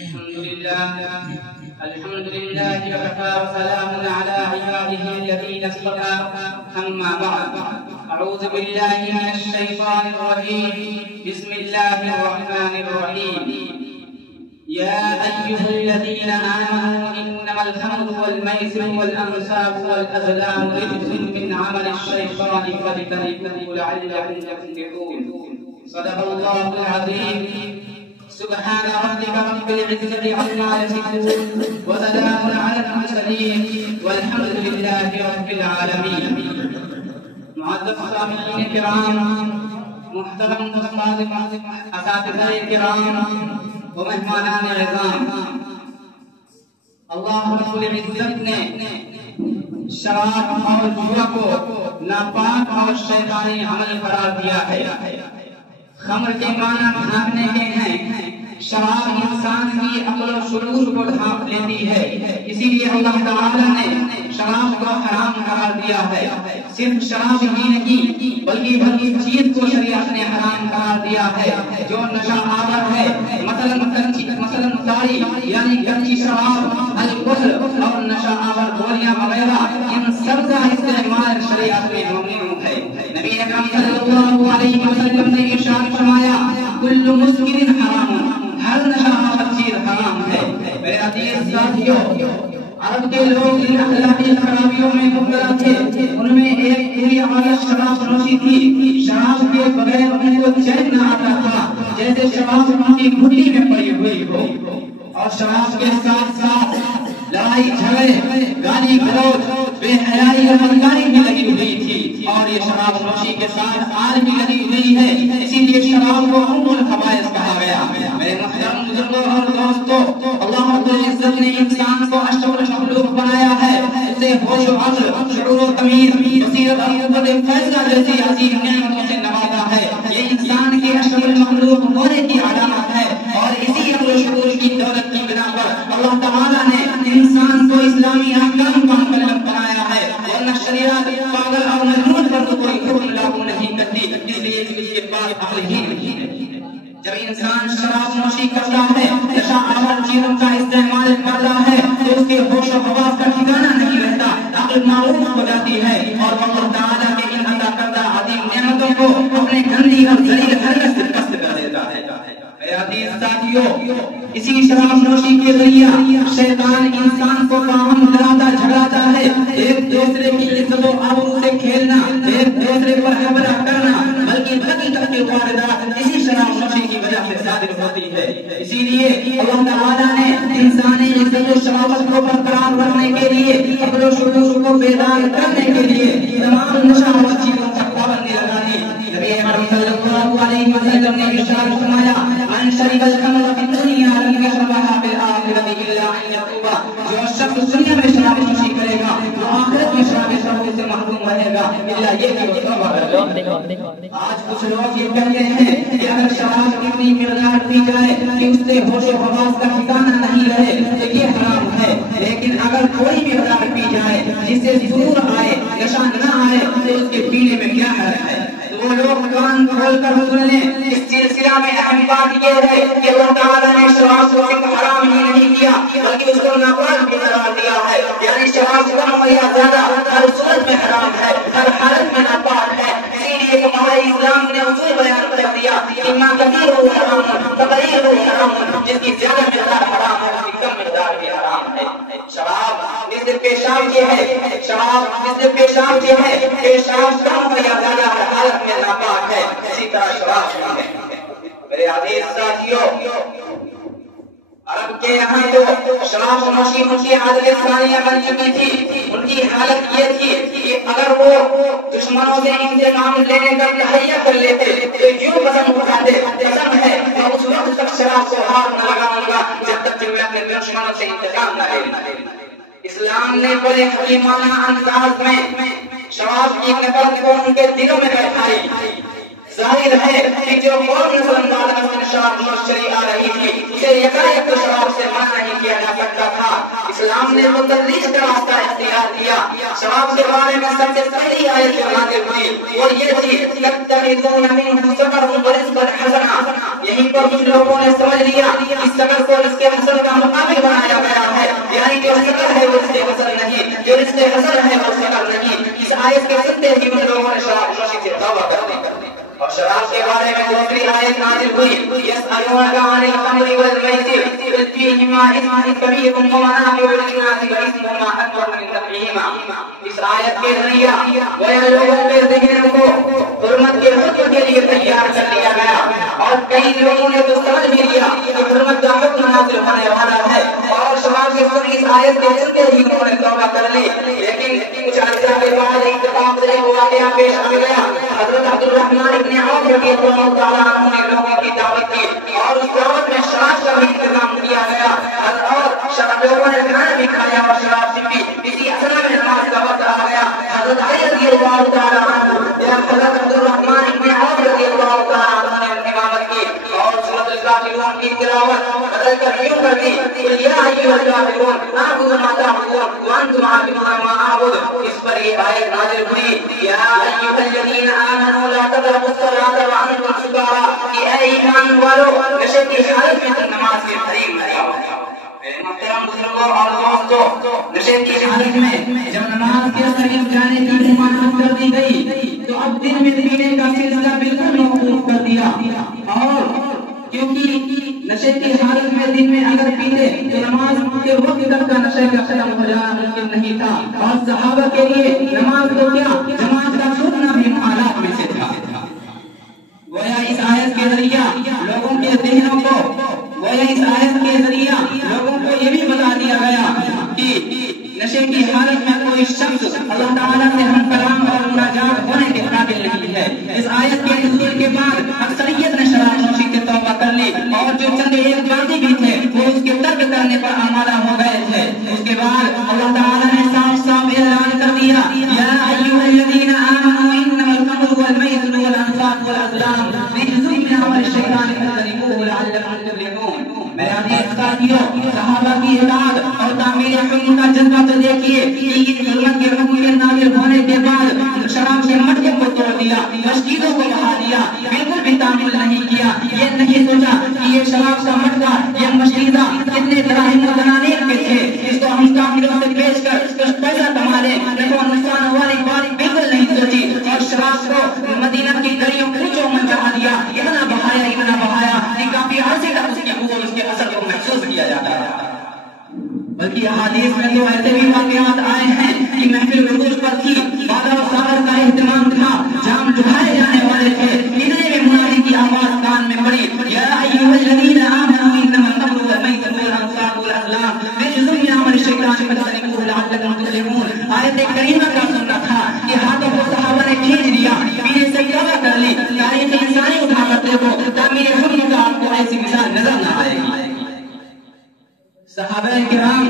الحمد لله وكفى وسلام على عباده الذين اصطفى أما بعد أعوذ بالله من الشيطان الرجيم بسم الله الرحمن الرحيم يا أيها الذين آمنوا إنما الخمر والميسر والأنصاب والأزلام رجس من عمل الشيطان فاجتنبوه لعلكم تفلحون صدق الله العظيم سبحان ربك رب العزة عما يصفون وسلام على المرسلين والحمد لله رب العالمين. معزز سامعین کرام، محترم اساتذہ کرام و مہمانان عظام، اللہ رب العزت نے شراب اور جوا کو ناپاک اور شیطانی عمل قرار دیا ہے. خمر کے معنی ڈھانپنے کے ہیں. شراب انسان کی عقل و شعور کو ڈھانپ لیتی ہے، اسی لیے اللہ تعالی نے شراب کو حرام قرار دیا ہے. صرف شراب ہی نہیں بلکہ ہر چیز کو شریعت نے حرام قرار دیا ہے جو نشہ آور ہے. مثلا داری یعنی کچی شراب، الکحل اور نشہ آور گولیاں وغیرہ، ان سب کا استعمال شریعت میں ممنوع ہے. نبی اکرم صلی اللہ علیہ وسلم نے ارشاد فرمایا کل مسکر حرام، ہر نشہ آور چیز حرام ہے. میرے عزیز ساتھیو، عرب کے لوگ ان اخلاقی خرابیوں میں مبتلا تھے. ان میں ایک بری عادت شراب نوشی تھی. شراب کے بغیر ان کو چین نہ آتا تھا، جیسے شراب ان کی گھٹی میں پڑی ہوئی ہو. اور شراب کے ساتھ ساتھ لڑائی جھگڑے، گالی گلوچ، بے حیائی اور بدکاری بھی لگی ہوئی تھی. اور یہ شراب نوشی کے ساتھ آج بھی لگی ہوئی ہے. اسی لیے شراب کو ام الخبائث کہا گیا. میرے محترم بزرگوں اور دوستوں، اللہ رب العزت نے انسان کو اشرف المخلوق بنایا ہے. اسے ہوش و عقل، شعور و تمیز، بصیرت اور قوت فیصلہ جیسی عظیم نعمتوں سے نوازا ہے. یہ انسان کے اشرف المخلوق ہونے کی علامت ہے. اور اسی عقل و شعور کی دولت کی بنا پر اللہ تعالیٰ نے انسان کو اسلامی احکام کا مکلف بنایا ہے. ورنہ شریعت پاگل اور مجنون پر تو کوئی حکم لاگو نہیں کرتی، اس لیے اس کے پاس عقل ہی نہیں ہے. جب انسان شراب نوشی کرتا ہے، نشہ آور چیزوں کا استعمال کرتا ہے، تو اس کے ہوش و حواس کا ٹھکانہ نہیں رہتا، عقل معروف ہو جاتی ہے اور اللہ تعالیٰ کے ان عطا کردہ عظیم نعمتوں کو اپنے گندی اور ذلیل حرکت سے پست کر دیتا ہے. میرے عزیز ساتھیو، اسی شراب نوشی کے ذریعہ شیطان انسان کو باہم لڑاتا جھگڑاتا ہے. ایک دوسرے کی عزت و آبرو سے کھیلنا، ایک دوسرے پر حملہ کرنا، بلکہ حقیقت کی واردات اسی شراب نوشی کی وجہ سے صادر ہوتی ہے. اسی لیے اللہ تعالیٰ نے انسانی عزت و شرافت کو برقرار رکھنے کے لیے، عقل و شعور کو بیدار کرنے کے لیے تمام نشہ آور چیزوں پر پابندی لگا دی. نبی اکرم صلی اللہ علیہ وسلم نے ارشاد فرمایا من شرب الخمر فی الدنیا لم یشربها فی الآخرۃ الا ان یتوب. جو شخص دنیا میں شراب نوشی کرے گا وہ آخرت میں شراب نوشی سے محروم رہے گا الا یہ کہ وہ توبہ کرے گا. آج کچھ لوگ یہ کہتے ہیں کہ اگر شراب اتنی مقدار پی جائے کہ اس سے ہوش و حواس کا ٹھکانہ نہیں رہے تو یہ حرام ہے. لیکن اگر تھوڑی مقدار پی جائے جس سے سرور آئے، نشہ نہ آئے، تو اس کے پینے میں کیا حرج ہے؟ وہ لوگ کان کھول کر سن لیں. اس سلسلہ میں اہم بات یہ ہے کہ اللہ تعالیٰ نے شراب کو صرف حرام ہی نہیں کیا بلکہ اس کو ناپاک بھی قرار دیا ہے. یعنی شراب کم یا زیادہ ہر صورت میں حرام ہے، ہر حالت میں ناپاک ہے. اسی لیے ہمارے اسلام نے اصول بیان کر دیا اما کثیر حرام تقلیل حرام، جس کی زیادہ مقدار حرام ہے اس کی کم مقدار بھی حرام ہے. شراب مثل پیشاب یہ ہے، شراب مثل پیشاب یہ ہے، پیشاب کم یا زیادہ ہر حالت میں ناپاک ہے. اسی طرح شراب ہے. میرے عزیز ساتھیو، عرب کے یہاں جو شراب نوشی ان کی عادت ثانیہ بن چکی تھی. ان کی حالت یہ تھی کہ اگر وہ دشمنوں سے انتقام لینے کا تہیہ کر لیتے تو یوں قسم اٹھاتے، قسم ہے کہ اس وقت تک شراب کو ہاتھ نہ لگاؤں گا جب تک کہ میں اپنے دشمنوں سے انتقام نہ لے. اسلام نے بڑے حکیمانہ انداز میں شراب کی نفرت کو ان کے دلوں میں بیٹھائی. ظاہر ہے کہ جو قوم مسلمان میں شراب نوشی آ رہی تھی اسے یکایک شراب سے منع نہیں کیا جا سکتا تھا. اسلام نے متدریج کا راستہ اختیار کیا. شراب کے بارے میں سب سے پہلی آیت نازل ہوئی اور یہ تھی تتخذون منه سکرا ورزقا حسنا، یہیں پر کچھ لوگوں نے سمجھ لیا اس شکل کو اس کے حسن کا مقابل بنایا گیا ہے، یعنی جو شکل ہے وہ اس کے حسن نہیں، جو اس کے حسن ہے وہ شکل نہیں۔ اس آیت کے سنتے ہی ان لوگوں نے شراب نوشی سے توبہ کر دی اور شراب کے بارے میں دوسری آیت نازل ہوئی، یسألونک عن الخمر والمیسر قل فیہما اثم کبیر ومنافع للناس واسمہما اکبر من نفعہما۔ اس آیت کے ذریعہ گویا لوگوں کے ذہن کو حرمت کے حکم کے لیے تیار کر دیا گیا، اور کئی لوگوں نے تو سمجھ بھی لیا کہ حرمت کا حکم نازل ہونے والا ہے، اور شراب کے سن اس آیت کے سنتے ہی انہوں نے توبہ کر لی۔ لیکن کچھ عرصہ کے بعد اتفاق سے ایک واقعہ پیش آ گیا۔ حضرت عبد الرحمن ابن عوف رضی اللہ تعالیٰ عنہ نے لوگوں کی دعوت کی اور اس دعوت میں شراب کا بھی انتظام کیا گیا، اور شراب لوگوں نے کھانا بھی کھایا اور شراب بھی پی۔ اسی اثر میں نماز کا وقت آ گیا۔ حضرت علی رضی اللہ تعالیٰ عنہ جب حضرت عبد الرحمن ابن عوف رضی اللہ تعالیٰ عنہ نے امامت کی اور سورۃ الکافرون کی تلاوت بدل کر یوں کر دی، قل یا ایھا الکافرون اعبدوا ما تعبدون وانتم عابدون ما اعبد۔ اس پر یہ آیت نازل ہوئی، یا ایھا الذین آمنوا لا تقربوا الصلاۃ وانتم سکارى، کہ اے ایمان والو نشے کی حالت میں تم نماز کے قریب نہ آؤ۔ میرے محترم بزرگوں اور دوستوں، نشے کی حالت میں جب نماز کے قریب جانے کی ممانعت کر دی گئی تو اب دن میں پینے کا سلسلہ بالکل موقوف کر دیا، اور کیونکہ نشے کی حالت میں دن میں اگر پیتے تو نماز کے وقت تک کا نشے کا ختم ہو جانا ممکن نہیں تھا، اور صحابہ کے لیے نماز تو کیا جماعت کا چھوٹنا بھی حالات میں سے تھا۔ گویا اس آیت کے ذریعہ لوگوں کے ذہنوں کو یہ بھی بتا دیا گیا کہ نشے کی حالت میں کوئی شخص اللہ تعالیٰ سے ہم کلام اور مناجات ہونے کے قابل نہیں ہے۔ اس آیت کے نزول کے بعد اکثریت نے شراب نوشی سے توبہ کر لی، اور جو چند ایک باقی بھی تھے وہ اس کے ترک کرنے پر آمادہ ہو گئے تھے۔ اس کے بعد اللہ تعالیٰ نے صاف صاف اعلان کر دیا، یا ایھا الذین آمنوا انما الخمر والمیسر والانصاب والازلام رجس من عمل الشیطان فاجتنبوه لعلکم تفلحون۔ میرے عزیز ساتھیوں، صحابہ کی اطاعت اور تعمیر حکم کا جذبہ تو دیکھیے کہ ان حرمت کے حکم کے نازل ہونے کے بعد شراب کے مٹکے کو توڑ دیا، مسجدوں کو بہا دیا، بالکل بھی تعمیل نہیں کیا، یہ نہیں سوچا کہ یہ شراب کا مٹکا یہ مشیدہ کتنے دراہم و دنانیر کے تھے، اس کو ہم کافروں سے بیچ کر کچھ پیسہ کما لیں، دیکھو نقصان والی بات بالکل نہیں سوچی، اور شراب کو مدینہ کی گلیوں کوچوں میں چڑھا دیا، اتنا بہایا کہ کافی عرصے تک اس کی قوت اس کے اثر کو محسوس کیا جاتا ہے۔ بلکہ احادیث میں تو ایسے بھی واقعات آئے ہیں کہ محفل عروج پر تھی، بادہ و ساغر کا اہتمام تھا، جام لٹھائے جانے والے تھے، اتنے میں منادی کی آواز کان میں پڑی، یا ایھا الذین آمنوا انما الخمر والمیسر والانصاب والازلام رجس من عمل الشیطان فاجتنبوه لعلکم تفلحون۔ آیت کریمہ کا سننا تھا کہ ہاتھوں کو صحابہ نے کھینچ لیا، پینے سے توبہ کر لی۔ تاریخ انسانی اٹھا کر دیکھو، تعمیر حکم کا آپ کو ایسی مثال نظر نہ آئے گی۔ صحابہ کرام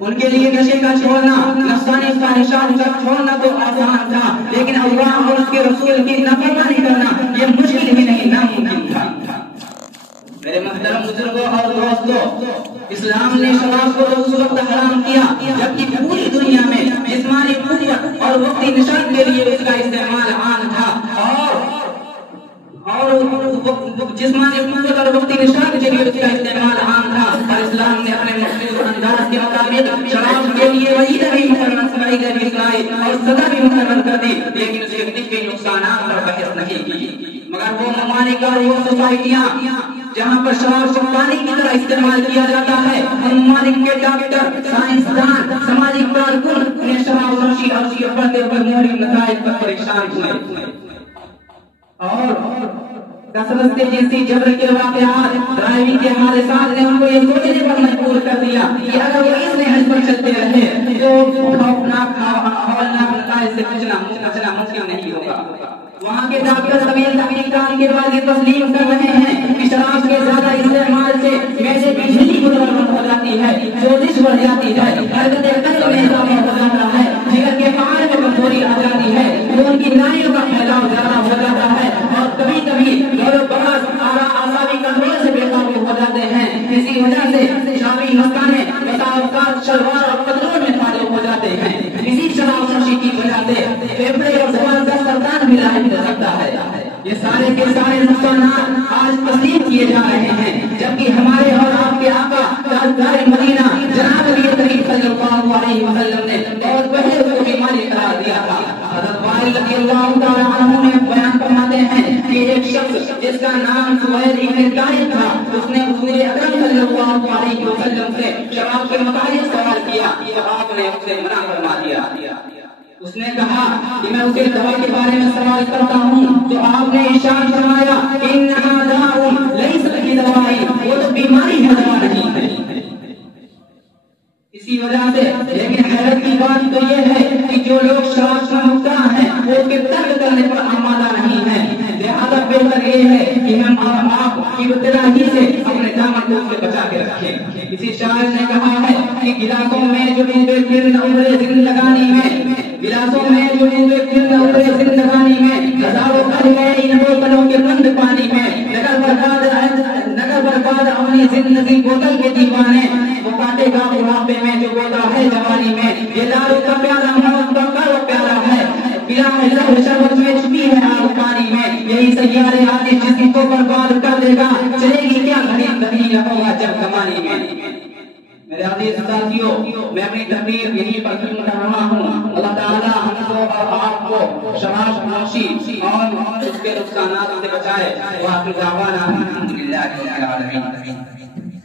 ان کے لیے نشے کا چھوڑنا، نفسانی خواہشات کا چھوڑنا تو آسان تھا، لیکن اللہ اور اس کے رسول کی نافرمانی کرنا یہ مشکل ہی نہیں ناممکن تھا۔ میرے محترم بزرگوں اور دوستوں، اسلام نے شراب کو اس وقت حرام کیا جبکہ پوری دنیا میں جسمانی قوت اور وقتی نشاط کے لیے اس کا استعمال عام تھا، اور جسمانی قوت اور وقتی نشاط کے لیے اس کا استعمال عام تھا، اور اسلام نے اپنے مخصوص انداز کے مطابق شراب کے لیے وعید بھی مقرر اور سزا بھی مقرر کر دی، لیکن اس کے طبی نقصانات پر بحث نہیں کی۔ مگر وہ ممالک اور وہ سوسائٹیاں جہاں پر شراب کو پانی کی طرح استعمال کیا جاتا ہے، ان ممالک کے ڈاکٹر، سائنسدان، سماجی کارکن انہیں شراب نوشی اور اس کے بڑھتے ہوئے مہلک نتائج پر پریشان ہوئے، اور کثرت سے جنسی جبر کے واقعات، ڈرائیونگ کے حادثات نے ان کو یہ سوچنے پر مجبور کر دیا کہ اگر وہ اس نہج پر چلتے رہے تو خوفناک نتائج سے بچنا ممکن نہیں ہوگا۔ وہاں کے ڈاکٹر طویل تحقیقات کے بعد یہ تسلیم کر رہے ہیں کہ شراب کے زیادہ استعمال سے معدے کی جھلی متضرر ہو جاتی ہے، سوزش بڑھ جاتی ہے، حرکت قلب میں اضافہ ہو جاتا ہے، جگر کے فعال میں کمزوری آ جاتی ہے، خون کی نالیوں کا پھیلاؤ زیادہ ہو جاتا ہے، اور کبھی کبھی دور و بحث اعصابی کنٹرول سے بے قابو ہو جاتے ہیں۔ اسی وجہ سے شرابی مستانے بسا اوقات شلوار اور پتلون میں فارغ ہو جاتے ہیں۔ اسی شراب نوشی کی وجہ سے پھیپھڑے اور زبردست سرطان بھی لاحق ہو سکتا ہے۔ یہ سارے کے سارے نقصانات آج تسلیم کیے جا رہے ہیں، جبکہ ہمارے اور آپ کے آقا تاجدار مدینہ جناب نبی کریم صلی اللہ علیہ وسلم نے بہت پہلے اس کو بیماری قرار دیا تھا۔ حضرت وائل رضی اللہ تعالی عنہ نے بیان فرماتے ہیں کہ ایک شخص جس کا نام سوید ابن طارق تھا، اس نے حضور اکرم صلی اللہ علیہ وسلم سے شراب کے متعلق سوال کیا تو آپ نے اس سے منع فرما دیا۔ اس نے کہا کہ میں اسے دوا کے بارے میں سوال کرتا ہوں تو آپ نے ارشاد فرمایا انھا داء لیس بدواء، وہ تو بیماری ہے، دوا نہیں ہے۔ اسی وجہ سے لیکن حیرت کی بات تو یہ ہے کہ جو لوگ شراب سے مبتلا ہیں وہ اس کے ترک کرنے پر آمادہ نہیں ہیں۔ لہذا بہتر یہ ہے کہ ہم آپ کی ابتلا ہی سے اپنے دامن کو سے بچا کے رکھیں۔ کسی شاعر نے کہا ہے کہ گلاسوں میں جو عمر زندگانی میں، گلاسوں میں جو عمر زندگانی میں ہزاروں کر گئے ان بوتلوں کے بند پانی میں، نگر برباد اپنی زندگی بوتل کے دیوانے، وہ کاٹے گا بڑھاپے میں جو بوتا ہے جوانی میں، یہ دارو کا پیالہ موت کا کرو پیالہ ہے، پیا ہے لب شربت میں چھپی ہے آگ پانی میں، یہی سیارے آتش جس کو برباد کر دے گا، چلے گی کیا گھڑی گھڑی ہوگا جب کمانی میں۔ میرے عزیز ساتھیوں، میں اپنی تقریر یہیں پر ختم کر رہا ہوں۔ اللہ تعالیٰ ہم کو اور آپ کو شراب نوشی اور اس کے نقصانات سے بچائے۔ وآخر دعوانا الحمدللہ رب العالمین۔